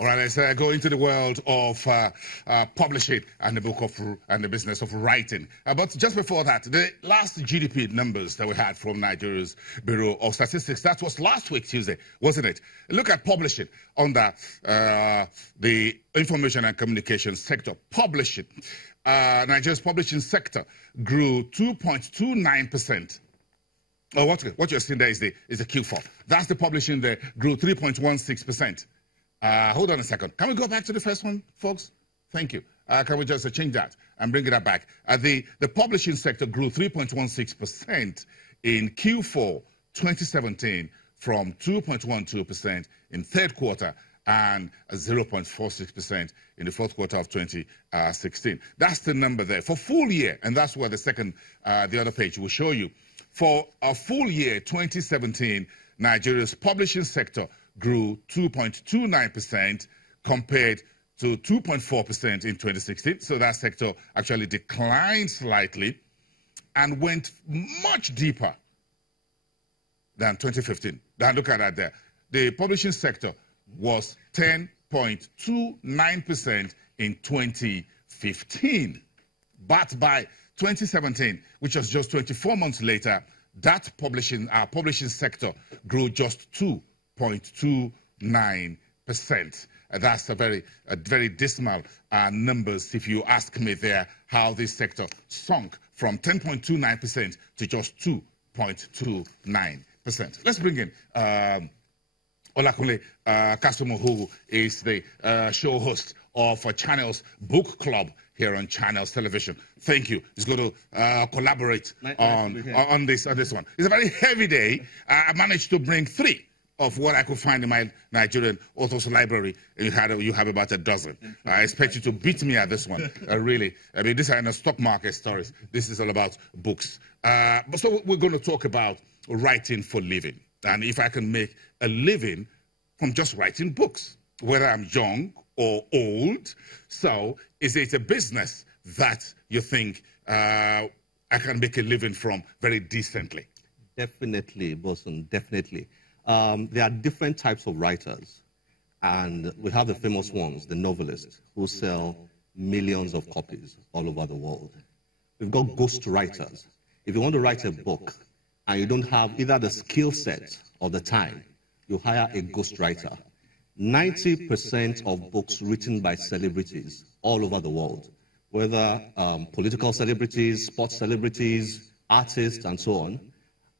All right, let's go into the world of publishing and the business of writing. But just before that, the last GDP numbers that we had from Nigeria's Bureau of Statistics, that was last week, Tuesday, wasn't it? Look at publishing under the information and communication sector. Publishing, Nigeria's publishing sector grew 2.29%. Oh, what you're seeing there is the Q4. That's the publishing there, grew 3.16%. Hold on a second. Can we go back to the first one, folks? Thank you. Can we just change that and bring it back? The publishing sector grew 3.16% in Q4 2017 from 2.12% in third quarter and 0.46% in the fourth quarter of 2016. That's the number there. For full year, and that's where the other page will show you. For a full year 2017, Nigeria's publishing sector grew 2.29% compared to 2.4% in 2016. So that sector actually declined slightly and went much deeper than 2015. Now look at that there. The publishing sector was 10.29% in 2015. But by 2017, which was just 24 months later, that our publishing sector grew just 2.29%. That's a very dismal numbers, if you ask me there, how this sector sunk from 10.29% to just 2.29%. Let's bring in Kunle Kasumu, who is the show host of Channels Book Club here on Channels Television. Thank you. He's going to collaborate on this one. It's a very heavy day. I managed to bring 3 of what I could find in my Nigerian authors library. You have about a dozen. I expect you to beat me at this one, really. I mean, these are not stock market stories. This is all about books. So we're going to talk about writing for living. And if I can make a living from just writing books, whether I'm young or old. So is it a business that you think I can make a living from very decently? Definitely, Bosun, definitely. There are different types of writers, and we have the famous ones, the novelists, who sell millions of copies all over the world. We've got ghost writers. If you want to write a book and you don't have either the skill set or the time, you hire a ghost writer. 90% of books written by celebrities all over the world, whether political celebrities, sports celebrities, artists, and so on,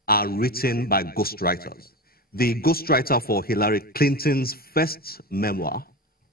are written by ghostwriters. The ghostwriter for Hillary Clinton's first memoir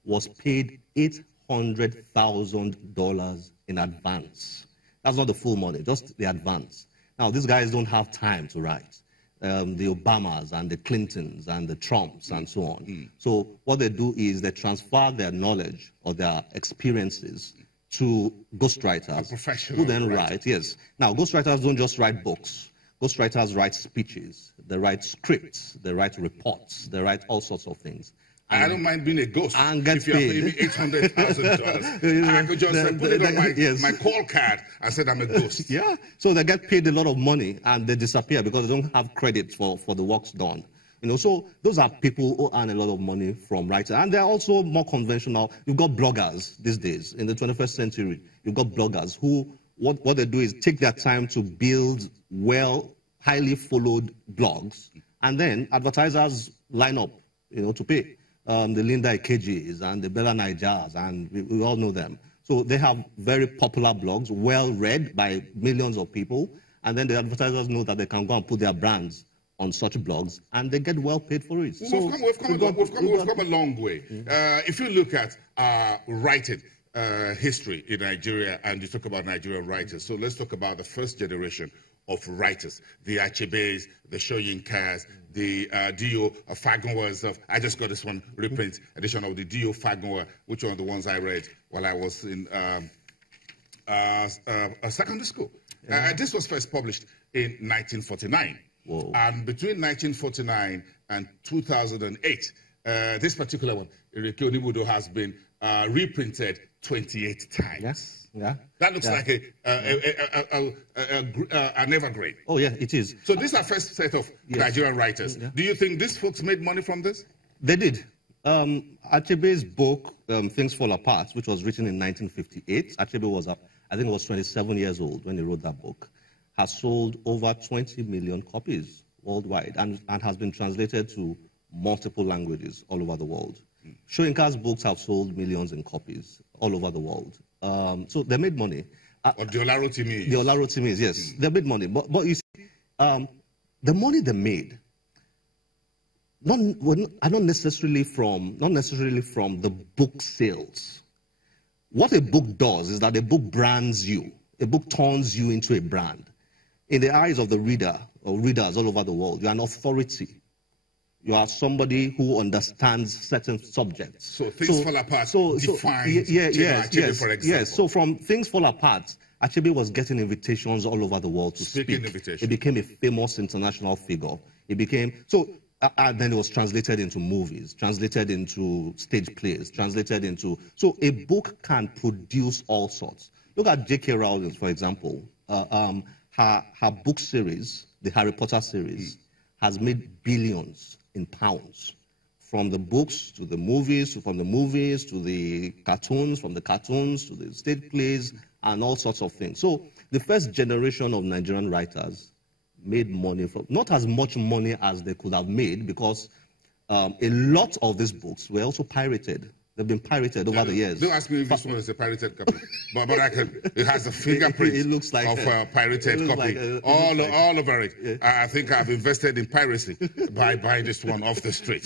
was paid $800,000 in advance. That's not the full money, just the advance. Now, these guys don't have time to write. The Obamas and the Clintons and the Trumps and so on. So what they do is they transfer their knowledge or their experiences to ghostwriters who then write. Yes. Now, ghostwriters don't just write books. Ghostwriters write speeches, they write scripts, they write reports, they write all sorts of things. I don't mind being a ghost. And get if you paying me $800,000, I could just put it on my call card and said I'm a ghost. Yeah, so they get paid a lot of money and they disappear because they don't have credit for the works done. You know, so those are people who earn a lot of money from writing. And they're also more conventional. You've got bloggers these days. In the 21st century, you've got bloggers who, what they do is take their time to build highly followed blogs, and then advertisers line up, you know, to pay. The Linda Ikejis and the Bella Nigers, and we all know them. So they have very popular blogs, well read by millions of people, and then the advertisers know that they can go and put their brands on such blogs, and they get well paid for it. So we've come a long way. If you look at writing history in Nigeria, and you talk about Nigerian writers, so let's talk about the first generation of writers, the Achebes, the Soyinkas, the Dio Fagunwas of, I just got this one reprint edition of the Dio Fagunwa, which one of the ones I read while I was in secondary school. This was first published in 1949. Whoa. And between 1949 and 2008, this particular one, Ireke Onibudo, has been reprinted 28 times. Yes. Yeah. That looks like an evergreen. Oh, yeah, it is. So these are first set of Nigerian writers. Yeah. Do you think these folks made money from this? They did. Achebe's book, Things Fall Apart, which was written in 1958, Achebe was, I think, he was 27 years old when he wrote that book, has sold over 20 million copies worldwide and has been translated to multiple languages all over the world. Soyinka's books have sold millions in copies all over the world. So they made money. Or the Olarotimi. The Olarotimi, yes. They made money. But you see, the money they made are not necessarily from the book sales. What a book does is that a book brands you. A book turns you into a brand. In the eyes of the reader or readers all over the world, you are an authority. You are somebody who understands certain subjects. So Things Fall Apart defines yes, for example. Yes, so from Things Fall Apart, Achebe was getting invitations all over the world to speak. He became a famous international figure. And then it was translated into movies, translated into stage plays, translated into... So a book can produce all sorts. Look at J.K. Rowling, for example. Her book series, the Harry Potter series, has made billions in pounds. From the books to the movies, from the movies to the cartoons, from the cartoons to the stage plays, and all sorts of things. So the first generation of Nigerian writers made money from, not as much money as they could have made, because a lot of these books were also pirated. They've been pirated over the years. Don't ask me if this one is a pirated copy, but it has a fingerprint of a pirated copy all over it. Yeah. I think I've invested in piracy by buying this one off the street.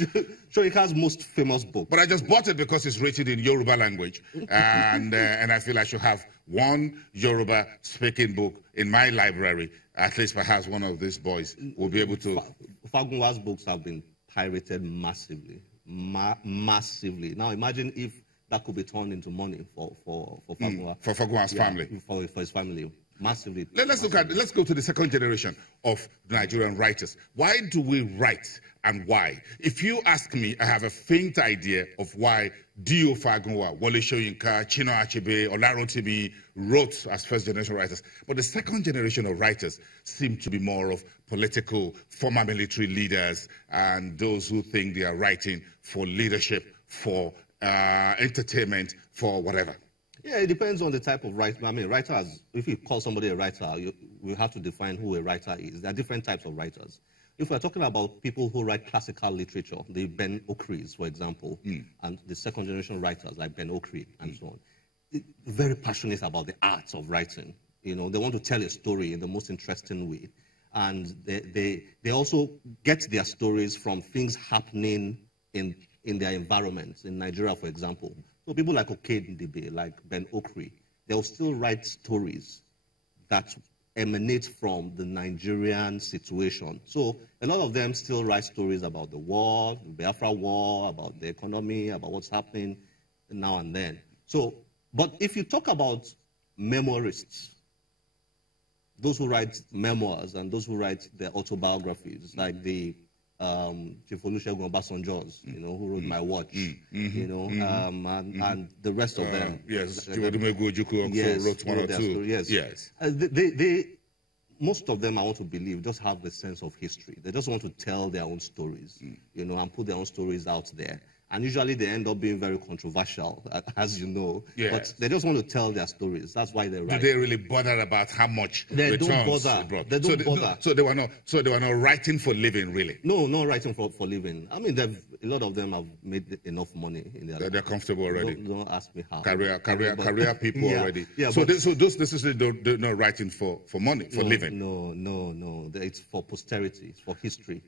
So it has most famous book. But I just bought it because it's written in Yoruba language, and I feel I should have one Yoruba speaking book in my library. At least perhaps one of these boys will be able to. Fagunwa's books have been pirated massively. Massively. Now imagine if that could be turned into money for Fagunwa. For Fagunwa's family. For his family. Massively. Let's go to the second generation of Nigerian writers. Why do we write, and why? If you ask me, I have a faint idea of why Dio Fagunwa, Wole Soyinka, Chinua Achebe, Olarotimi wrote as first generation writers. But the second generation of writers seem to be more of political, former military leaders, and those who think they are writing for leadership, for entertainment, for whatever. Yeah, it depends on the type of writer. I mean, writers, if you call somebody a writer, you have to define who a writer is. There are different types of writers. If we're talking about people who write classical literature, the Ben Okris, for example, and the second generation writers like Ben Okri and so on, very passionate about the art of writing. You know, they want to tell a story in the most interesting way. And they also get their stories from things happening in their environments. In Nigeria, for example. So people like Okedibe, like Ben Okri, they'll still write stories that emanate from the Nigerian situation. So a lot of them still write stories about the war, the Biafra war, about the economy, about what's happening now and then. So, but if you talk about memoirists, those who write memoirs and those who write their autobiographies, like the Chief Olusegun Obasanjo's, you know, who wrote My Watch, you know, and the rest of them. Yes, Chiwadumegu Ojukwu also wrote one or two. Yes. Most of them, I want to believe, just have the sense of history. They just want to tell their own stories, you know, and put their own stories out there. And usually they end up being very controversial, as you know. Yes. But they just want to tell their stories. That's why they write. Do they really bother about how much they don't bother. They don't bother. So they were not writing for living, really. No, not writing for living. I mean, a lot of them have made enough money in their life. They're comfortable already. Don't ask me how. Career people already. Yeah, so those necessarily they're not writing for money, for living. No. It's for posterity. It's for history.